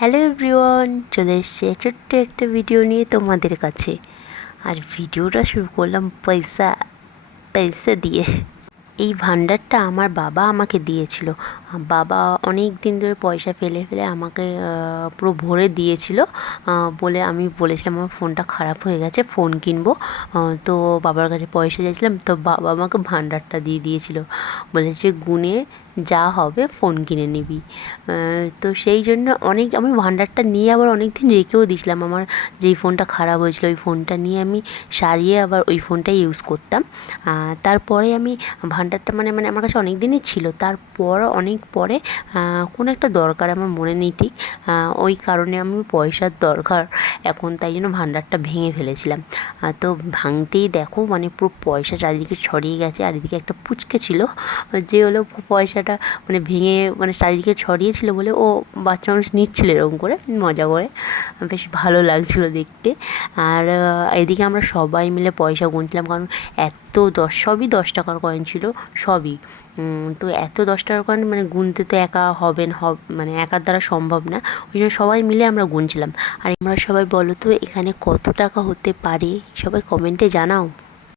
Hello everyone, চলে এসছে ছোট্ট একটা ভিডিও নিয়ে তোমাদের কাছে। আর ভিডিওটা শুরু করলাম পয়সা পয়সা দিয়ে। এই ভান্ডারটা আমার বাবা আমাকে দিয়েছিল। বাবা অনেক দিন ধরে পয়সা ফেলে ফেলে আমাকে পুরো ভরে দিয়েছিল। বলে আমি বলেছিলাম আমার ফোনটা খারাপ হয়ে গেছে, ফোন কিনবো। তো বাবার কাছে পয়সা চাইছিলাম, তো বাবা আমাকে ভান্ডারটা দিয়ে দিয়েছিল, বলেছে গুনে যা হবে ফোন কিনে নিবি। তো সেই জন্য আমি ভান্ডারটা নিয়ে আবার অনেক দিন রেখেও দিয়েছিলাম। আমার যেই ফোনটা খারাপ হয়েছিল ওই ফোনটা নিয়ে আমি সারিয়ে আবার ওই ফোনটাই ইউজ করতাম। তারপরে আমি ভান্ডারটা মানে আমার কাছে অনেক দিনই ছিল। তারপর অনেক পরে কোনো একটা দরকার, আমার মনে নেই ঠিক, ওই কারণে আমি পয়সার দরকার এখন, তাই জন্য ভান্ডারটা ভেঙে ফেলেছিলাম। তো ভাঙতেই দেখো মানে পুরো পয়সা চারিদিকে ছড়িয়ে গেছে। আর এদিকে একটা পুচকে ছিল, যে হলো পয়সাটা মানে ভেঙে মানে চারিদিকে ছড়িয়েছিল বলে ও বাচ্চা মানুষ নিচ্ছিল এরকম করে মজা করে, বেশ ভালো লাগছিলো দেখতে। আর এদিকে আমরা সবাই মিলে পয়সা গুনছিলাম, কারণ সবই 10 টাকার কয়েন ছিল, সবই। তো এত 10 টাকার কয়েন মানে গুনতে তো একা মানে একার দ্বারা সম্ভব না। ওই জন্য সবাই মিলে আমরা গুনছিলাম। আর আমরা সবাই বলো তো এখানে কত টাকা হতে পারে, সবাই কমেন্টে জানাও।